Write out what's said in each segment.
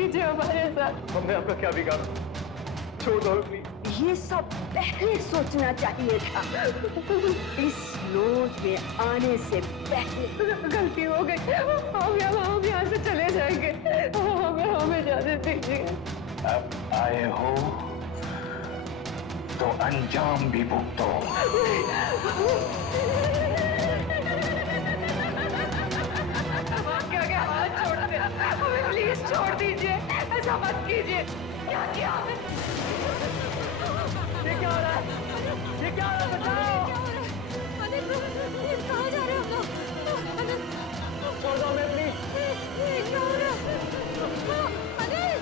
कीजिए हमारे साथ। हमने आपका क्या बिगाड़ा? छोड़ दो प्लीज। ये सब पहले सोचना चाहिए था। इस लॉज में आने से पहले। गलती हो गई, हम यहाँ से चले जाएंगे। हमें जाने दीजिए। अब आए हो तो अंजाम भी भुगतो। क्या हाथ छोड़ दे, हमें प्लीज छोड़ दीजिए, ऐसा मत कीजिए। क्या किया आपने? ये क्या हो रहा है? ये क्या हो रहा है? बताओ। अनिल, कहाँ जा रहे हैं हम लोग? अनिल, छोड़ दो हमें प्लीज। क्या हो रहा है? अनिल,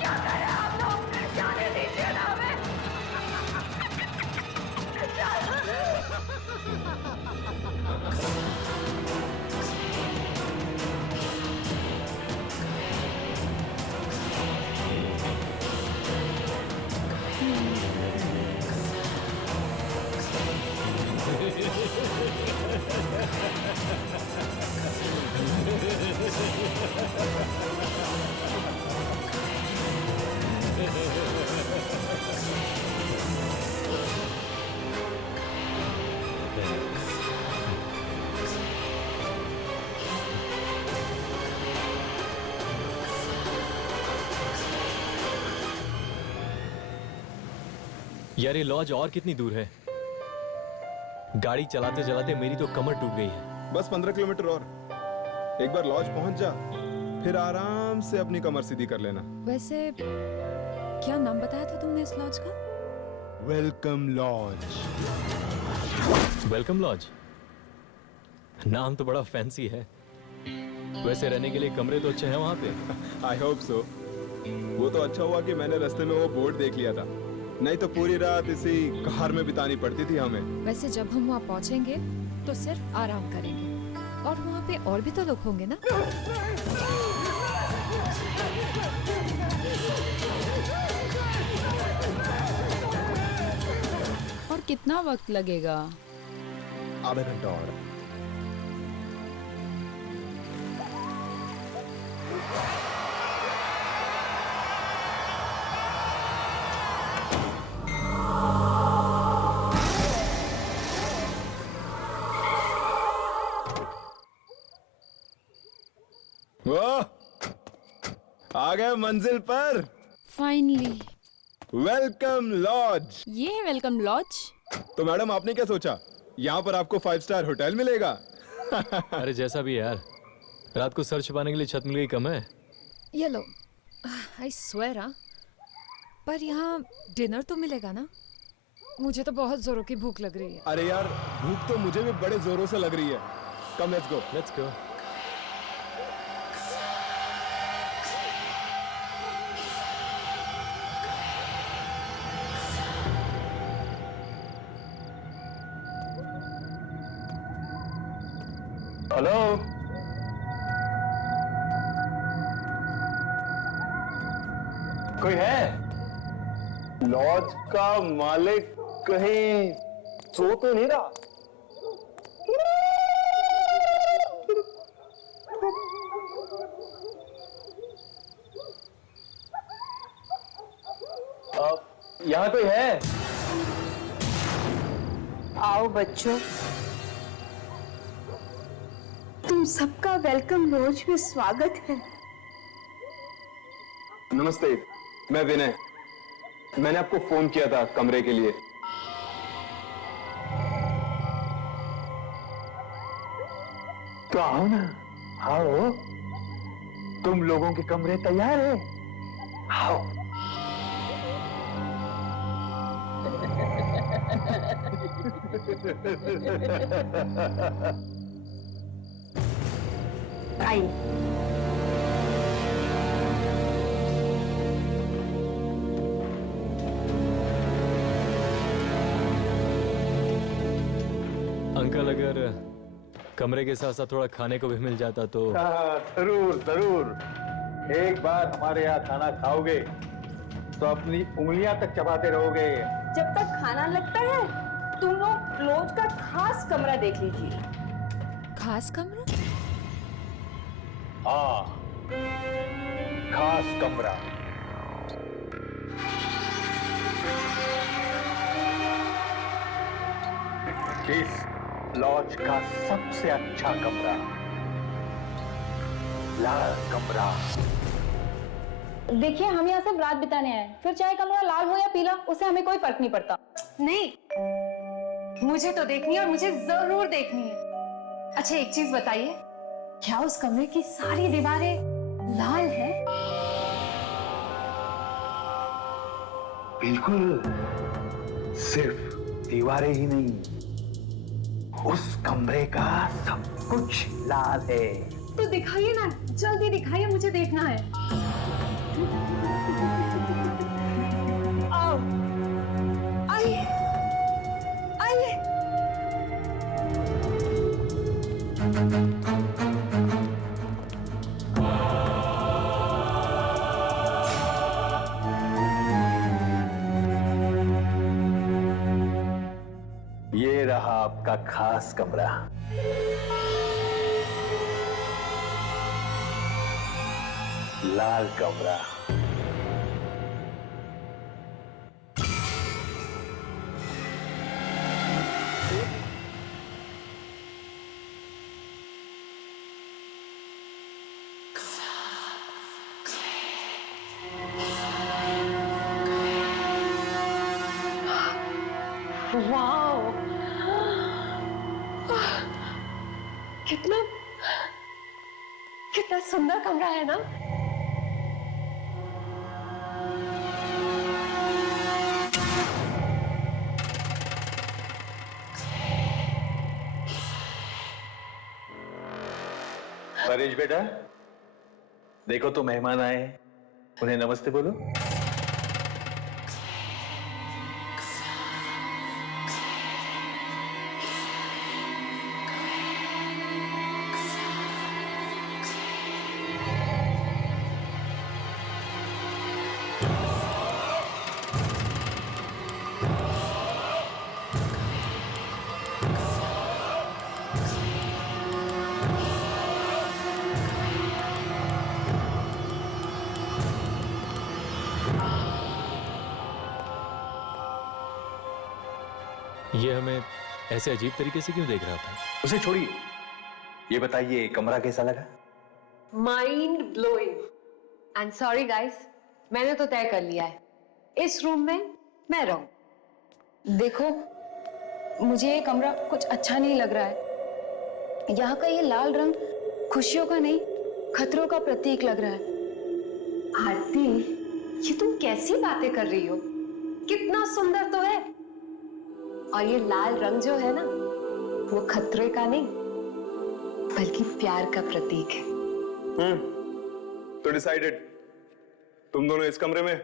क्या कर रहे हैं आप लोग? जाने दीजिए ना हमें। यार ये लॉज और कितनी दूर है? गाड़ी चलाते चलाते मेरी तो कमर टूट गई है। बस 15 किलोमीटर और। एक बार लॉज पहुंच जा, फिर आराम से अपनी कमर सीधी कर लेना। वैसे क्या नाम बताया था तुमने इस लॉज का? Welcome lodge. Welcome lodge? नाम तो बड़ा फैंसी है। वैसे रहने के लिए कमरे तो अच्छे हैं वहां पे? I hope so. वो तो अच्छा हुआ कि मैंने रास्ते में वो बोर्ड देख लिया था, नहीं तो पूरी रात इसी कार में बितानी पड़ती थी हमें। वैसे जब हम वहाँ पहुँचेंगे तो सिर्फ आराम करेंगे, और वहाँ पे और भी तो लोग होंगे ना? और कितना वक्त लगेगा? आधा घंटा और। आ गए मंजिल पर। फाइनली। Welcome lodge. ये है वेलकम लॉज? तो मैडम आपने क्या सोचा, यहाँ पर आपको 5 स्टार होटल मिलेगा? अरे जैसा भी है यार, रात को सर छुपाने के लिए छत मिल गई कम है। ये लो, आई स्वेयर। पर यहाँ डिनर तो मिलेगा ना? मुझे तो बहुत जोरों की भूख लग रही है। अरे यार, भूख तो मुझे भी बड़े जोरों से लग रही है। Come let's go. Let's go. Hello, कोई है? लॉज का मालिक कहीं सो तो नहीं रहा? यहाँ कोई है? आओ बच्चों, तुम सबका वेलकम लॉज में स्वागत है। नमस्ते, मैं विनय। मैंने आपको फोन किया था कमरे के लिए। तो आओ ना, आओ। तुम लोगों के कमरे तैयार है, आओ। आइए। अंकल अगर कमरे के साथ साथ थोड़ा खाने को भी मिल जाता तो। जरूर जरूर। एक बार हमारे यहाँ खाना खाओगे तो अपनी उंगलियां तक चबाते रहोगे। जब तक खाना लगता है, तुम लोग लॉज का खास कमरा देख लीजिए। खास कमरा? हाँ, खास कमरा। इस लॉज का सबसे अच्छा कमरा, लाल कमरा। देखिए, हम यहाँ सिर्फ रात बिताने आए, फिर चाहे कमरा लाल हो या पीला, उससे हमें कोई फर्क नहीं पड़ता। नहीं, मुझे तो देखनी है और मुझे जरूर देखनी है। अच्छा एक चीज बताइए, क्या उस कमरे की सारी दीवारें लाल है? बिल्कुल, सिर्फ दीवारें ही नहीं, उस कमरे का सब कुछ लाल है। तो दिखाइए ना, जल्दी दिखाइए, मुझे देखना है। आओ, आइए, आइए। ये रहा आपका खास कमरा। लाल कमरा। वाओ, कितना कितना सुंदर कमरा है ना। परेश बेटा, देखो तो मेहमान आए हैं, उन्हें नमस्ते बोलो। ये हमें ऐसे अजीब तरीके से क्यों देख रहा था? उसे छोड़िए, ये बताइए कमरा कैसा लगा? Mind blowing. And sorry guys, मैंने तो तय कर लिया है, इस रूम में मैं रहूं। देखो, मुझे ये कमरा कुछ अच्छा नहीं लग रहा है। यहाँ का ये लाल रंग खुशियों का नहीं, खतरों का प्रतीक लग रहा है। आरती, ये तुम कैसी बातें कर रही हो? कितना सुंदर तो है। और ये लाल रंग जो है ना, वो खतरे का नहीं बल्कि प्यार का प्रतीक है। तो डिसाइडेड, तुम दोनों इस कमरे में,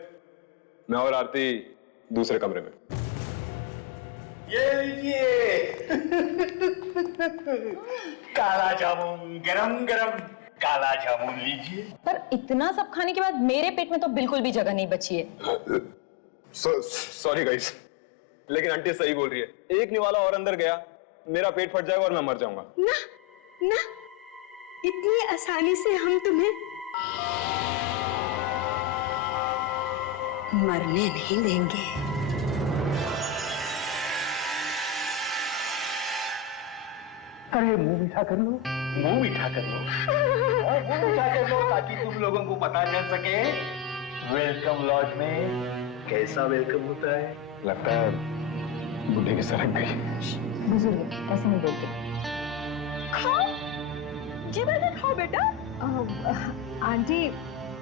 मैं और आरती दूसरे कमरे में। ये लीजिए काला जामुन, गरम गरम काला जामुन लीजिए। पर इतना सब खाने के बाद मेरे पेट में तो बिल्कुल भी जगह नहीं बची है। सॉरी गाइस, लेकिन आंटी सही बोल रही है। एक निवाला और अंदर गया, मेरा पेट फट जाएगा और मैं मर जाऊंगा। ना ना, इतनी आसानी से हम तुम्हें मरने नहीं देंगे। अरे मुंह मीठा कर लो, मुंह मीठा कर लो, मुंह मीठा कर लो, ताकि तुम लोगों को पता चल सके वेलकम लॉज में कैसा वेलकम होता है। लगता है बुढ़े की सरक गई। बुजुर्ग ऐसे नहीं बोलते। खाओ, जी बैठे खाओ बेटा। आंटी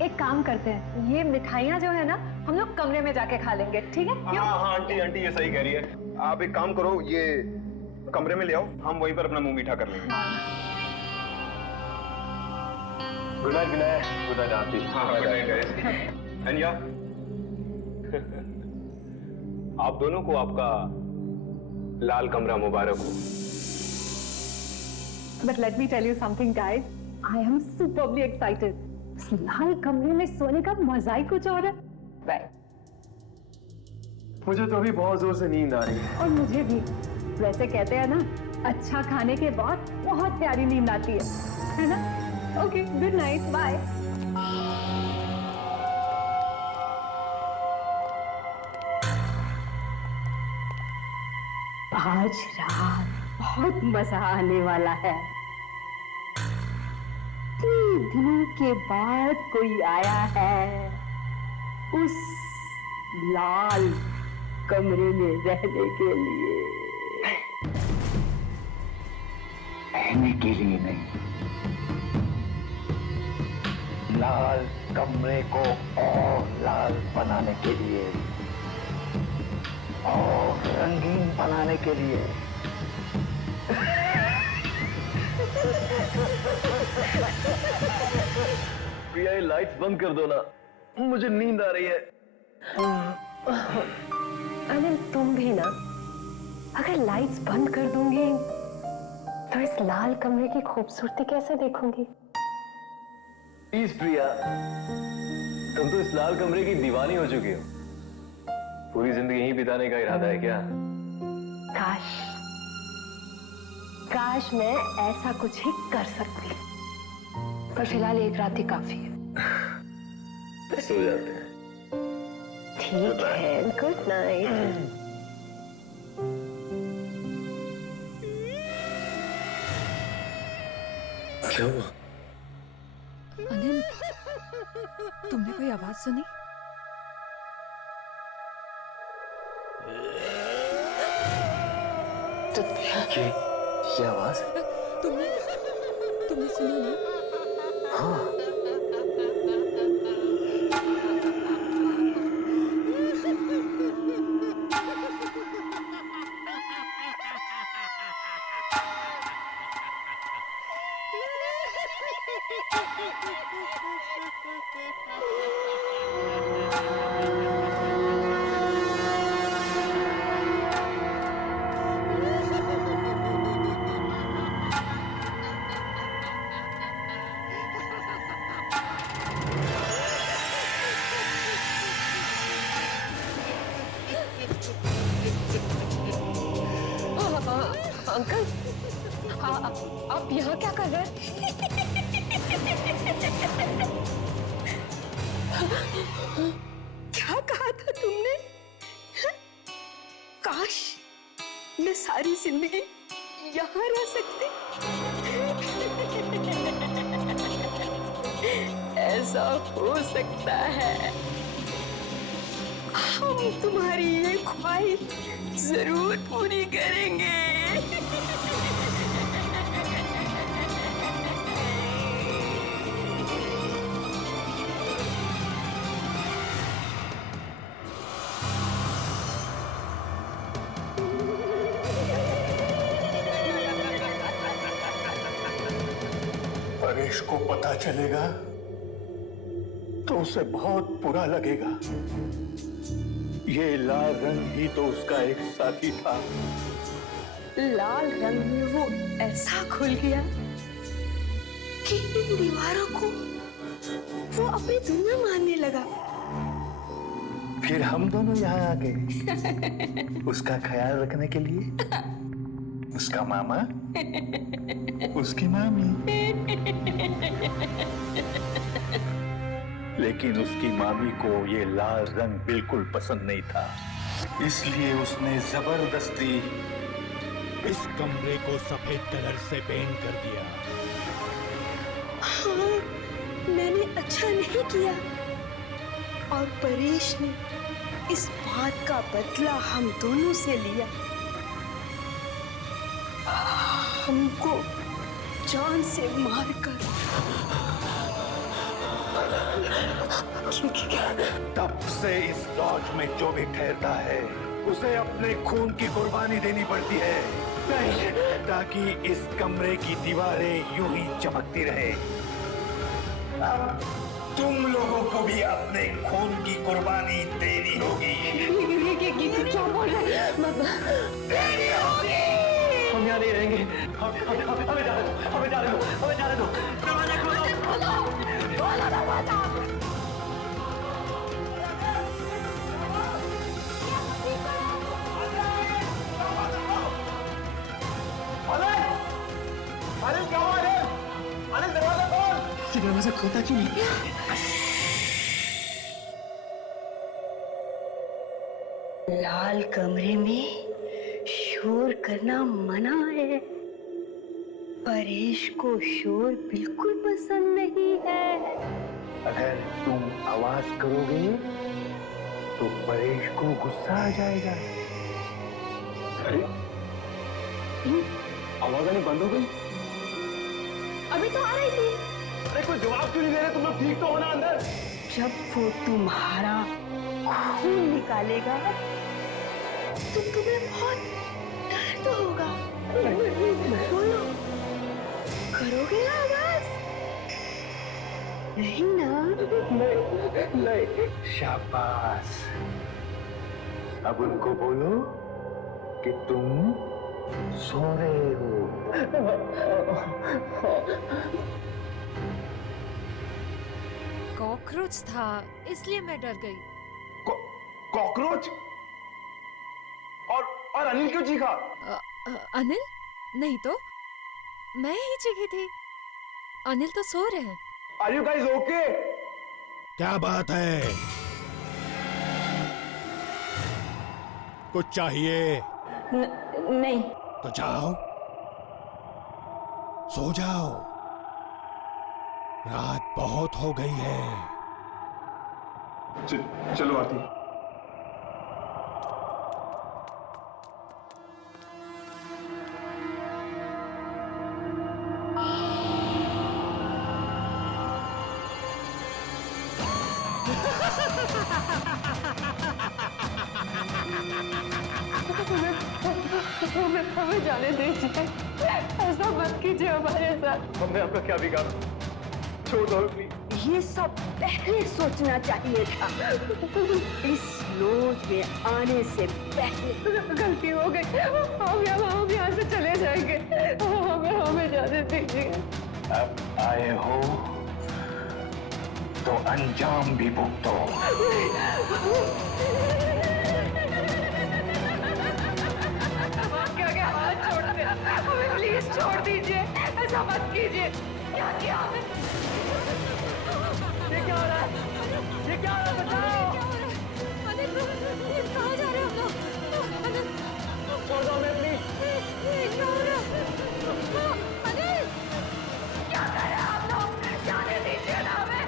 एक काम करते हैं, ये मिठाइयाँ जो है ना, हम लोग कमरे में जाके खा लेंगे, ठीक है? हाँ हाँ आंटी, आंटी ये सही कह रही है। आप एक काम करो, ये कमरे में ले आओ, हम वहीं पर अपना मुंह मीठा कर लेंगे। गुड नाइट विनय, गुड नाइट आरती। हाँ गुड नाइट गाइस। एंड या आप दोनों को आपका लाल कमरा मुबारक हो। But let me tell you something, guys. I am superbly excited. इस लाल कमरे में सोने का मजा ही कुछ और है। Right. मुझे तो अभी बहुत जोर से नींद आ रही है। और मुझे भी। वैसे कहते हैं ना, अच्छा खाने के बाद बहुत प्यारी नींद आती है ना? Okay, good night, bye. आज रात बहुत मजा आने वाला है। 3 दिनों के बाद कोई आया है उस लाल कमरे में रहने के लिए। रहने के लिए नहीं, लाल कमरे को और लाल बनाने के लिए और रंगीन बनाने के लिए। प्रिया, ये लाइट्स बंद कर दो ना, मुझे नींद आ रही है। अनिल, तुम भी ना, अगर लाइट्स बंद कर दूंगी तो इस लाल कमरे की खूबसूरती कैसे देखूंगी? प्लीज प्रिया, तुम तो इस लाल कमरे की दीवानी हो चुकी हो। पूरी जिंदगी यहीं बिताने का इरादा है क्या? काश काश मैं ऐसा कुछ ही कर सकती, पर फिलहाल एक रात ही काफी है। सो जाते हैं। ठीक है, गुड नाइट। क्या हुआ? अनिल, तुमने कोई आवाज सुनी? ये आवाज? तुमने सुना ना? हाँ। अंकल, आप यहाँ क्या कर रहे हैं? क्या कहा था तुमने? काश मैं सारी जिंदगी यहाँ रह सकती। ऐसा हो सकता है। हम तुम्हारी ये ख्वाहिश जरूर पूरी करेंगे। परेश को पता चलेगा तो उसे बहुत बुरा लगेगा। ये लाल रंग ही तो उसका एक साथी था। लाल रंग में वो ऐसा खुल गया कि इन दीवारों को वो अपनी दुनिया मानने लगा। फिर हम दोनों यहाँ आ गए उसका ख्याल रखने के लिए। उसका मामा, उसकी मामी। लेकिन उसकी मामी को ये लाल रंग बिल्कुल पसंद नहीं था, इसलिए उसने जबरदस्ती इस कमरे को सफेद कलर से पेंट कर दिया। हाँ, मैंने अच्छा नहीं किया और परेश ने इस बात का बदला हम दोनों से लिया। हमको जान से मारकर। तब से इस लॉज में जो भी ठहरता है उसे अपने खून की कुर्बानी देनी पड़ती है, ताकि इस कमरे की दीवारें यूं ही चमकती रहे। अब तुम लोगों को भी अपने खून की कुर्बानी देनी होगी। क्या बोल रहे हैं? देनी होगी। हम यहाँ नहीं रहेंगे। हमें जाने दो, हमें जाने दो, हमें जाने दो। दरवाजा खोलो, खोलो दरवाजा। अनिल क्या हुआ? अनिल दरवाजा खोल। दरवाजा खोलता क्यों नहीं? लाल कमरे में शोर करना मना है। परेश को शोर बिल्कुल पसंद नहीं है। अगर तुम आवाज करोगे तो परेश को गुस्सा आ जाएगा। अरे आवाज आनी बंद हो गई। अभी तो आ रही थी। अरे कोई जवाब क्यों नहीं दे रहे तुम लोग? ठीक तो होना अंदर। जब वो तुम्हारा खून निकालेगा तो तुम्हें बहुत दर्द होगा। बोलो, करोगे ना आवाज? नहीं ना? नहीं। शाबाश। अब उनको बोलो कि तुम सो रहे हो। कॉकरोच था इसलिए मैं डर गई। कॉकरोच? और अनिल क्यों चीखा? अनिल? नहीं तो मैं ही चीखी थी। अनिल तो सो रहे हैं। Are you guys okay? क्या बात है? कुछ चाहिए? नहीं। तो जाओ, सो जाओ। रात बहुत हो गई है। चलो आती। हमें जाने दीजिए। ऐसा मत कीजिए हमारे साथ। हमने आपका क्या बिगाड़ा? छोड़ दो प्लीज। ये सब पहले सोचना चाहिए था। इस लॉज में आने से पहले। गलती हो गई। हम यहाँ से चले जाएंगे। हमें जाने दीजिए। अब आए हो तो अंजाम भी भुगतो। क्या हाथ छोड़ दे। हमें प्लीज छोड़ दीजिए। ऐसा मत कीजिए। क्या किया आपने? ये क्या हो रहा है? ये क्या हो रहा है? बताओ। अनिल, ये कहाँ जा रहे हैं हम लोग? अनिल, छोड़ दो हमें प्लीज। ये क्या हो रहा है? अनिल, क्या कर रहे हैं आप लोग? जाने दीजिए ना हमें।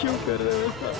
क्यों कर रहे हो ऐसा?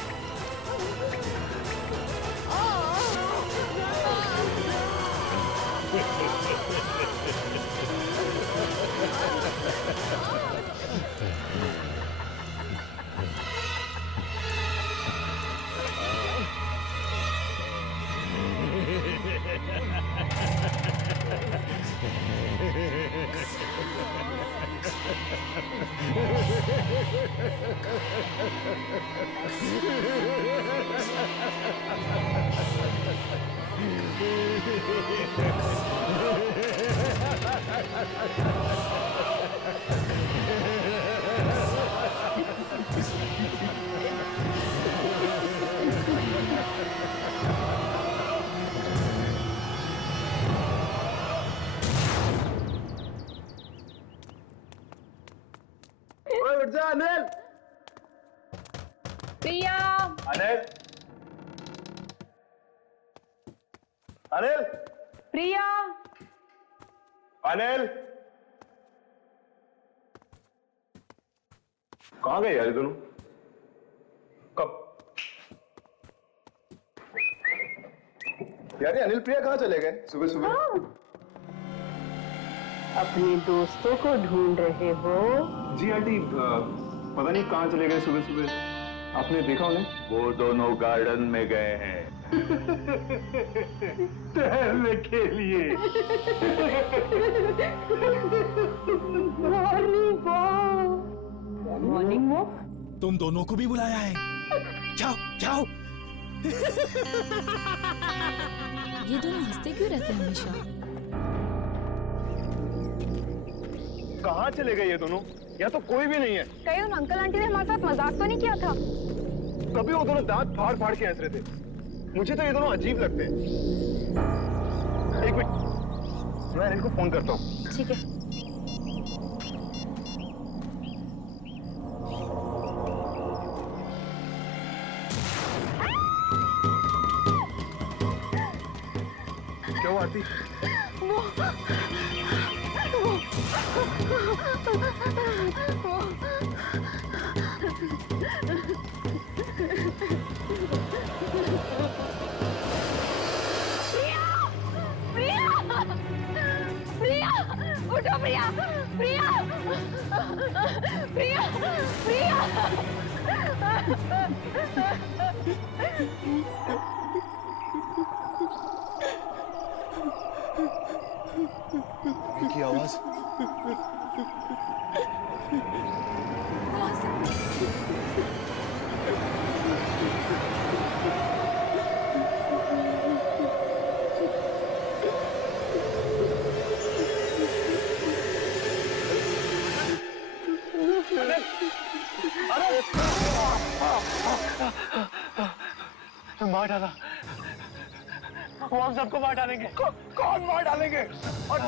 उठ जा अनिल। प्रिया। अनिल, अनिल, प्रिया। अनिल, कहाँ गए यार ये दोनों? कब? यार ये अनिल प्रिया कहाँ चले गए सुबह सुबह? अपने दोस्तों को ढूंढ रहे हो? जी आंटी, पता नहीं कहाँ चले गए सुबह सुबह। आपने देखा उन्हें? वो दोनों गार्डन में गए हैं टहलने के लिए। Morning walk. Morning walk? तुम दोनों को भी बुलाया है। जाओ जाओ। ये दोनों हंसते क्यों रहते हैं हमेशा? कहाँ चले गए ये दोनों? यहाँ तो कोई भी नहीं है। कहीं उन अंकल आंटी ने हमारे साथ मजाक तो नहीं किया था? तभी वो दोनों दांत फाड़ फाड़ के हंस रहे थे। मुझे तो ये दोनों अजीब लगते हैं। एक मिनट, मैं इनको फोन करता हूँ। ठीक है। क्या हुआ आरती? प्रिया, उठो प्रिया, प्रिया, प्रिया, प्रिया। की आवाज। मार डाला। वो हम सबको मार डालेंगे। कौन मार डालेंगे? और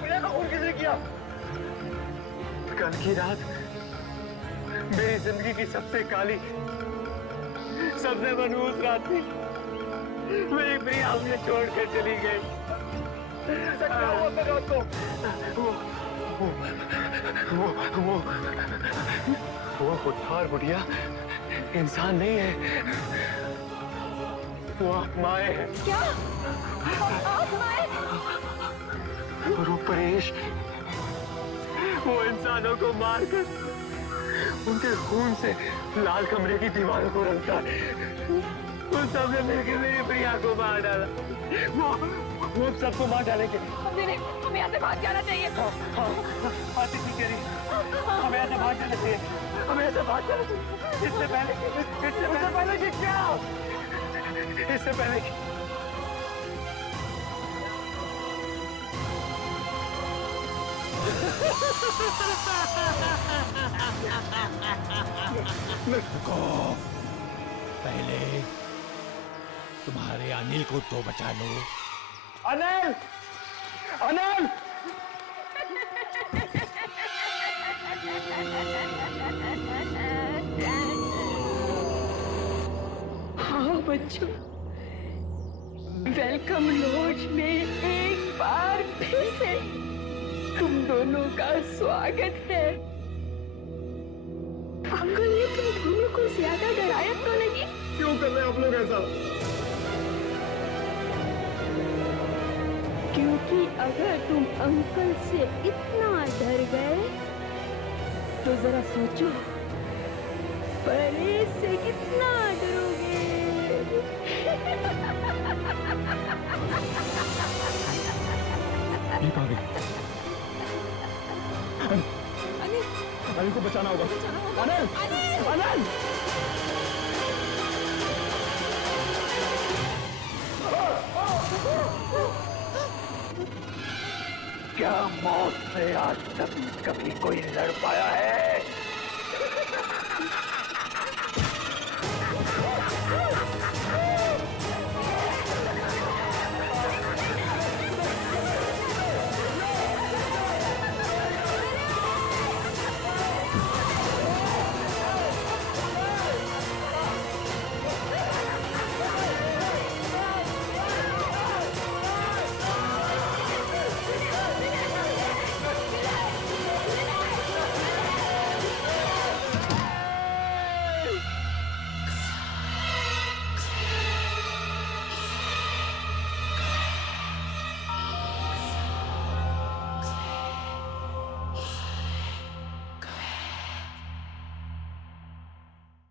प्रिया का खून किसने किया? कल की रात मेरी जिंदगी की सबसे काली, सबसे मनहूस रात थी। मेरी प्रिया हमने छोड़ कर चली गई। क्या हुआ था रात को? वो कुत्थार बुढ़िया इंसान नहीं है, वो आत्माएं हैं। क्या? आत्माएं? और वो परेश, वो इंसानों को मारकर उनके खून से लाल कमरे की दीवारों को रंगता है। उन सबने मिलकर मेरी प्रिया को मार डाला। वो सबको मार डालेंगे। हमें यहाँ से भाग जाना चाहिए। आती थी कह रही, हमें ऐसे भाग जाना चाहिए। हमें ऐसे भाग जाना चाहिए। इससे पहले कि क्या? इससे पहले कि रुको, पहले तुम्हारे अनिल को तो बचा लो। अनिल! अनिल! हाँ बच्चों, वेलकम लॉज में एक बार फिर से तुम दोनों का स्वागत है। अंकल ने तुम दोनों को ज्यादा डराया तो नहीं? क्यों कर रहे हैं आप लोग ऐसा? क्योंकि अगर तुम अंकल से इतना डर गए तो जरा सोचो परेश से कितना डरोगे। ये कहाँ गई? अनिल को बचाना होगा। अनिल! अनिल! क्या मौत से आज तक कभी कोई लड़ पाया है?